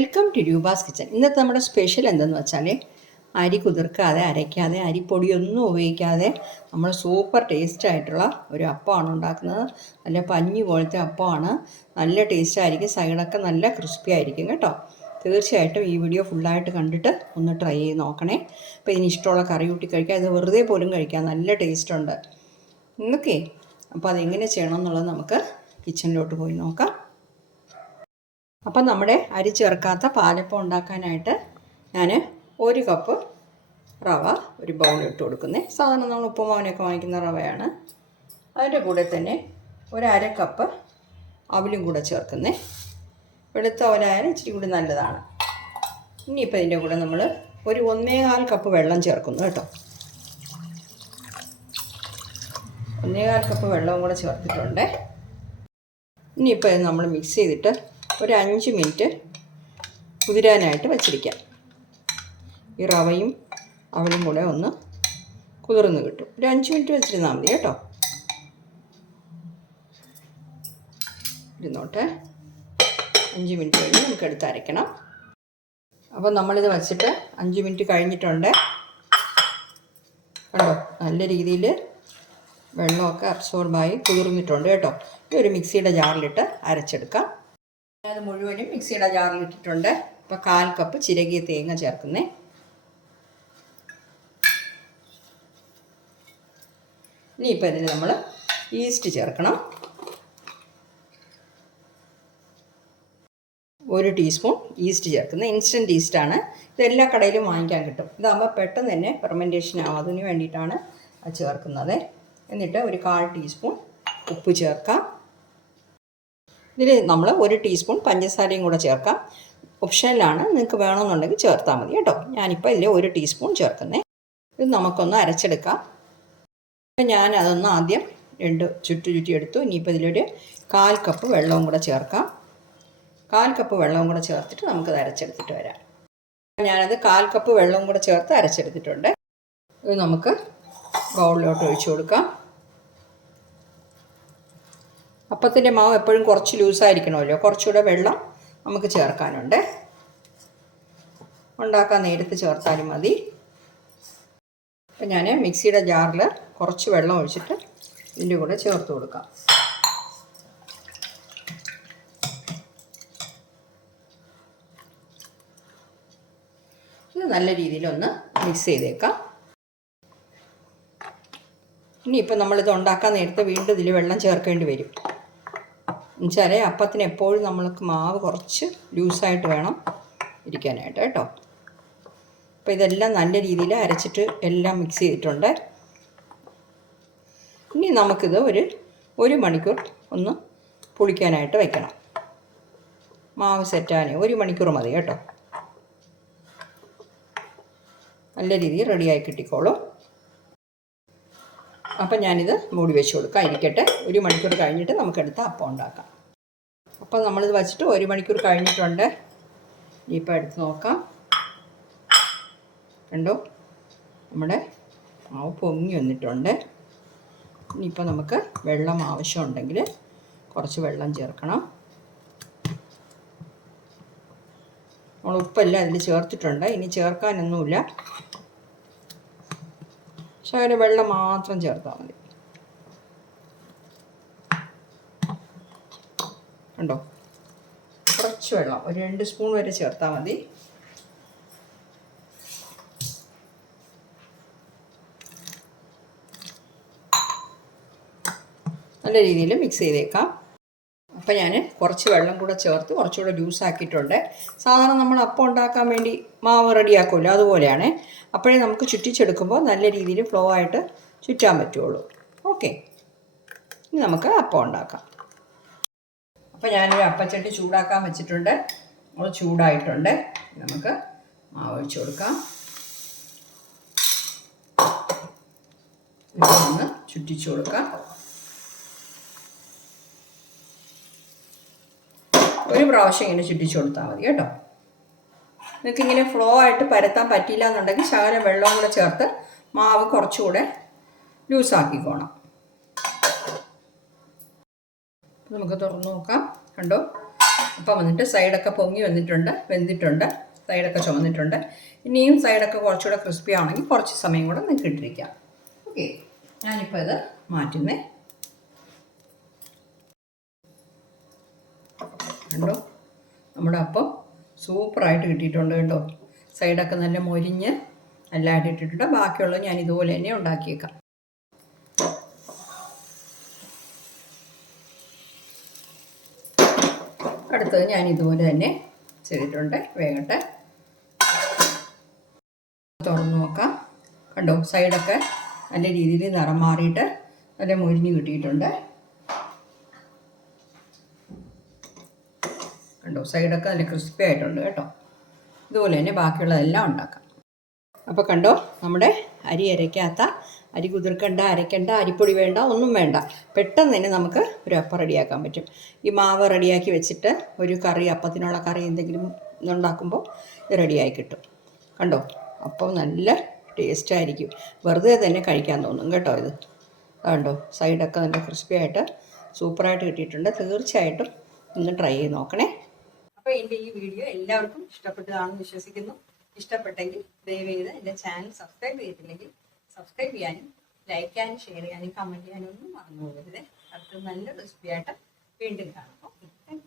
Welcome to Roopa's kitchen ഇന്നത്തെ നമ്മുടെ special എന്തെന്ന് വെച്ചാൽ അരി കുതിർക്കാതെ അരയ്ക്കാതെ അരിപ്പൊടിയൊന്നും ഉപയോഗിക്കാതെ നമ്മൾ സൂപ്പർ ടേസ്റ്റ് ആയിട്ടുള്ള ഒരു അപ്പമാണ് ഉണ്ടാക്കുന്നത്. നല്ല പഞ്ഞി പോലത്തെ അപ്പമാണ്. നല്ല ടേസ്റ്റ് ആയിരിക്കും. സൈഡൊക്കെ നല്ല ക്രിസ്പി ആയിരിക്കും കേട്ടോ. തീർച്ചയായിട്ടും ഈ വീഡിയോ ഫുള്ളായിട്ട് കണ്ടിട്ട് ഒന്ന് ട്രൈ ചെയ്ത് നോക്കണേ. അപ്പോൾ ഇതിന് ഇഷ്ടമുള്ള കറി കൂട്ടി കഴിക്കാം. ഇത് വെറുതെ പോലും കഴിക്കാം. നല്ല ടേസ്റ്റ് ഉണ്ട്. നിങ്ങൾക്ക് അപ്പോൾ അതെങ്ങനെ ചെയ്യണം എന്നുള്ളത് നമുക്ക് കിച്ചണിലോട്ട് പോയി നോക്കാം. അപ്പം നമ്മുടെ അരി ചേർക്കാത്ത പാലപ്പം ഉണ്ടാക്കാനായിട്ട് ഞാൻ ഒരു കപ്പ് റവ ഒരു ബൗളിൽ ഇട്ട് കൊടുക്കുന്നത് സാധാരണ നമ്മൾ ഉപ്പുമാവിനൊക്കെ വാങ്ങിക്കുന്ന റവയാണ്. അതിന്റെ കൂടെ തന്നെ ഒരു അര കപ്പ് അവലും കൂടെ ചേർക്കുന്നത് വെളുത്ത അവലായാലും ഇച്ചിരി കൂടി നല്ലതാണ്. ഇനിയിപ്പോൾ ഇതിന്റെ കൂടെ നമ്മൾ ഒരു ഒന്നേകാൽ കപ്പ് വെള്ളം ചേർക്കുന്നു കേട്ടോ. ഒന്നേകാൽ കപ്പ് വെള്ളവും കൂടെ ചേർത്തിട്ടുണ്ട്. ഇനിയിപ്പോൾ ഇത് നമ്മൾ മിക്സ് ചെയ്തിട്ട് ഒരു അഞ്ച് മിനിറ്റ് കുതിരാനായിട്ട് വച്ചിരിക്കാം. ഈ റവയും അവളും കൂടെ ഒന്ന് കുതിർന്ന് കിട്ടും. ഒരു അഞ്ച് മിനിറ്റ് വെച്ചിരുന്നാൽ മതി കേട്ടോ. ഇരുന്നോട്ടെ. അഞ്ച് മിനിറ്റ് കഴിഞ്ഞ് നമുക്ക് എടുത്ത് അരയ്ക്കണം. അപ്പോൾ നമ്മളിത് വച്ചിട്ട് അഞ്ച് മിനിറ്റ് കഴിഞ്ഞിട്ടുണ്ട്. കണ്ടോ? നല്ല രീതിയിൽ വെള്ളമൊക്കെ അബ്സോർബായി കുതിർന്നിട്ടുണ്ട് കേട്ടോ. ഈ ഒരു മിക്സിയുടെ ജാറിലിട്ട് അരച്ചെടുക്കാം. അത് മുഴുവനും മിക്സിയുടെ ജാറിൽ ഇട്ടിട്ടുണ്ട്. ഇപ്പോൾ കാൽ കപ്പ് ചിരകിയ തേങ്ങ ചേർക്കുന്നേ. ഇനിയിപ്പോൾ ഇതിന് നമ്മൾ ഈസ്റ്റ് ചേർക്കണം. ഒരു ടീസ്പൂൺ ഈസ്റ്റ് ചേർക്കുന്നത്. ഇൻസ്റ്റന്റ് ഈസ്റ്റാണ് ഇത് എല്ലാ കടയിലും വാങ്ങിക്കാൻ കിട്ടും. ഇതാകുമ്പോൾ പെട്ടെന്ന് തന്നെ ഫെർമെന്റേഷൻ ആവും വേണ്ടിയിട്ടാണ് ചേർക്കുന്നത്. എന്നിട്ട് ഒരു കാൽ ടീസ്പൂൺ ഉപ്പ് ചേർക്കാം. ഇതിൽ നമ്മൾ ഒരു ടീസ്പൂൺ പഞ്ചസാരയും കൂടെ ചേർക്കാം. ഓപ്ഷനിലാണ് നിങ്ങൾക്ക് വേണമെന്നുണ്ടെങ്കിൽ ചേർത്താൽ മതി കേട്ടോ. ഞാനിപ്പോൾ ഇതിൽ ഒരു ടീസ്പൂൺ ചേർക്കുന്നേ. ഇത് നമുക്കൊന്ന് അരച്ചെടുക്കാം. അപ്പം ഞാൻ അതൊന്ന് ആദ്യം രണ്ട് ചുറ്റു ചുറ്റി എടുത്തു. ഇനിയിപ്പോൾ ഇതിലൊരു കാൽ കപ്പ് വെള്ളവും കൂടെ ചേർക്കാം. കാൽ കപ്പ് വെള്ളവും കൂടെ ചേർത്തിട്ട് നമുക്കത് അരച്ചെടുത്തിട്ട് വരാം. ഞാനത് കാൽ കപ്പ് വെള്ളവും കൂടെ ചേർത്ത് അരച്ചെടുത്തിട്ടുണ്ട്. ഇത് നമുക്ക് ബൗളിലോട്ട് ഒഴിച്ചു കൊടുക്കാം. അപ്പത്തിന്റെ മാവ് എപ്പോഴും കുറച്ച് ലൂസായിരിക്കണമല്ലോ കുറച്ചുകൂടെ വെള്ളം നമുക്ക് ചേർക്കാനുണ്ട്. ഉണ്ടാക്കാൻ നേരത്ത് ചേർത്താലും മതി. അപ്പം ഞാൻ മിക്സിയുടെ ജാറിൽ കുറച്ച് വെള്ളം ഒഴിച്ചിട്ട് ഇതിന്റെ കൂടെ ചേർത്ത് കൊടുക്കാം. ഇത് നല്ല രീതിയിലൊന്ന് മിക്സ് ചെയ്തേക്കാം. ഇനിയിപ്പോൾ നമ്മളിത് ഉണ്ടാക്കാൻ നേരത്തെ വീണ്ടും ഇതിൽ വെള്ളം ചേർക്കേണ്ടി വരും. എന്നുവെച്ചാൽ അപ്പത്തിന് എപ്പോഴും നമ്മൾക്ക് മാവ് കുറച്ച് ലൂസായിട്ട് വേണം ഇരിക്കാനായിട്ട് കേട്ടോ. അപ്പോൾ ഇതെല്ലാം നല്ല രീതിയിൽ അരച്ചിട്ട് എല്ലാം മിക്സ് ചെയ്തിട്ടുണ്ട്. ഇനി നമുക്കിത് ഒരു ഒരു മണിക്കൂർ ഒന്ന് പുളിക്കാനായിട്ട് വെക്കണം. മാവ് സെറ്റാനേ ഒരു മണിക്കൂർ മതി കേട്ടോ. നല്ല രീതിയിൽ റെഡിയായി കിട്ടിക്കോളും. അപ്പം ഞാനിത് മൂടി വെച്ച് കൊടുക്കാം ഇരിക്കട്ടെ ഒരു മണിക്കൂർ കഴിഞ്ഞിട്ട് നമുക്കെടുത്ത് അപ്പം ഉണ്ടാക്കാം. അപ്പം നമ്മളിത് വച്ചിട്ട് ഒരു മണിക്കൂർ കഴിഞ്ഞിട്ടുണ്ട്. ഇനിയിപ്പോൾ എടുത്ത് നോക്കാം. കണ്ടോ? നമ്മുടെ മാവ് പൊങ്ങി വന്നിട്ടുണ്ട്. ഇനിയിപ്പോൾ നമുക്ക് വെള്ളം ആവശ്യമുണ്ടെങ്കിൽ കുറച്ച് വെള്ളം ചേർക്കണം. നമ്മൾ ഉപ്പെല്ലാം അതിൽ ചേർത്തിട്ടുണ്ട്. ഇനി ചേർക്കാനൊന്നുമില്ല. ശകല വെള്ളം മാത്രം ചേർത്താൽ മതി. കണ്ടോ? കുറച്ച് വെള്ളം ഒരു രണ്ട് സ്പൂൺ വരെ ചേർത്താൽ മതി. നല്ല രീതിയിൽ മിക്സ് ചെയ്തേക്കാം. അപ്പം ഞാൻ കുറച്ച് വെള്ളം കൂടെ ചേർത്ത് കുറച്ചുകൂടെ ജ്യൂസ് ആക്കിയിട്ടുണ്ട്. സാധാരണ നമ്മൾ അപ്പം ഉണ്ടാക്കാൻ വേണ്ടി മാവ് റെഡിയാക്കുമല്ലോ അതുപോലെയാണ്. അപ്പോഴേ നമുക്ക് ചുറ്റിച്ചെടുക്കുമ്പോൾ നല്ല രീതിയിൽ ഫ്ലോ ആയിട്ട് ചുറ്റാൻ പറ്റുള്ളൂ. ഓക്കെ ഇനി നമുക്ക് അപ്പം ഉണ്ടാക്കാം. അപ്പോൾ ഞാനൊരു അപ്പച്ചട്ടി ചൂടാക്കാൻ വെച്ചിട്ടുണ്ട്. നമ്മൾ ചൂടായിട്ടുണ്ട്. നമുക്ക് മാവ് ഒഴിച്ചു കൊടുക്കാം. ഒന്ന് ചുറ്റിച്ചു കൊടുക്കാം. ഒരു പ്രാവശ്യം ഇങ്ങനെ ചുറ്റിച്ചു കൊടുത്താൽ മതി കേട്ടോ. നിങ്ങൾക്ക് ഇങ്ങനെ ഫ്ലോ ആയിട്ട് പരത്താൻ പറ്റിയില്ല എന്നുണ്ടെങ്കിൽ ശകലം വെള്ളവും കൂടെ ചേർത്ത് മാവ് കുറച്ചുകൂടെ ലൂസാക്കിക്കോണം നമുക്ക് തുറന്ന് നോക്കാം. കണ്ടോ? അപ്പം വന്നിട്ട് സൈഡൊക്കെ പൊങ്ങി വന്നിട്ടുണ്ട് വെന്തിട്ടുണ്ട് സൈഡൊക്കെ ചുമന്നിട്ടുണ്ട്. ഇനിയും സൈഡൊക്കെ കുറച്ചുകൂടെ ക്രിസ്പി ആണെങ്കിൽ കുറച്ച് സമയം കൂടെ നിങ്ങൾക്ക് ഇട്ടിരിക്കാം. ഓക്കെ ഞാനിപ്പോൾ ഇത് മാറ്റുന്നേ. കണ്ടോ? നമ്മുടെ അപ്പം സൂപ്പറായിട്ട് കിട്ടിയിട്ടുണ്ട് കേട്ടോ. സൈഡൊക്കെ നല്ല മൊരിഞ്ഞ് നല്ലതായിട്ട് ഇട്ടിട്ടുണ്ട് ബാക്കിയുള്ളത് ഞാൻ ഇതുപോലെ തന്നെ ഉണ്ടാക്കിയേക്കാം. അടുത്തത് ഞാൻ ഇതുപോലെ തന്നെ ചെയ്തിട്ടുണ്ട്. വേഗട്ടെ. തുറന്നു നോക്കാം. കണ്ടോ? സൈഡൊക്കെ നല്ല രീതിയിൽ നിറം മാറിയിട്ട് നല്ല മൊരിഞ്ഞ് കിട്ടിയിട്ടുണ്ട്. കണ്ടോ സൈഡൊക്കെ നല്ല ക്രിസ്പി ആയിട്ടുണ്ട് കേട്ടോ. ഇതുപോലെ തന്നെ ബാക്കിയുള്ളതെല്ലാം ഉണ്ടാക്കാം. അപ്പോൾ കണ്ടോ നമ്മുടെ അരി അരയ്ക്കാത്ത അരി കുതിർക്കണ്ട അരയ്ക്കണ്ട അരിപ്പൊടി വേണ്ട ഒന്നും വേണ്ട. പെട്ടെന്ന് തന്നെ നമുക്ക് ഒരു അപ്പം റെഡിയാക്കാൻ പറ്റും. ഈ മാവ് റെഡിയാക്കി വെച്ചിട്ട് ഒരു കറി അപ്പത്തിനുള്ള കറി എന്തെങ്കിലും ഉണ്ടാക്കുമ്പോൾ ഇത് റെഡിയായി കിട്ടും. കണ്ടോ? അപ്പം നല്ല ടേസ്റ്റ് ആയിരിക്കും. വെറുതെ തന്നെ കഴിക്കാൻ തോന്നും കേട്ടോ ഇത്. കണ്ടോ? സൈഡൊക്കെ നല്ല ക്രിസ്പി ആയിട്ട് സൂപ്പറായിട്ട് കിട്ടിയിട്ടുണ്ട്. തീർച്ചയായിട്ടും ഒന്ന് ട്രൈ ചെയ്ത് നോക്കണേ. അപ്പോൾ എന്റെ ഈ വീഡിയോ എല്ലാവർക്കും ഇഷ്ടപ്പെട്ടതാണെന്ന് വിശ്വസിക്കുന്നു. ഇഷ്ടപ്പെട്ടെങ്കിൽ ദയവേത് എന്റെ ചാനൽ സബ്സ്ക്രൈബ് ചെയ്തിട്ടില്ലെങ്കിൽ സബ്സ്ക്രൈബ് ചെയ്യാനും ലൈക്ക് ചെയ്യാനും ഷെയർ ചെയ്യാനും കമന്റ് ചെയ്യാനും ഒന്നും മറന്നു പോകരുത്. അടുത്ത നല്ല റെസിപ്പി ആയിട്ട് വീണ്ടും കാണാം. Okay thank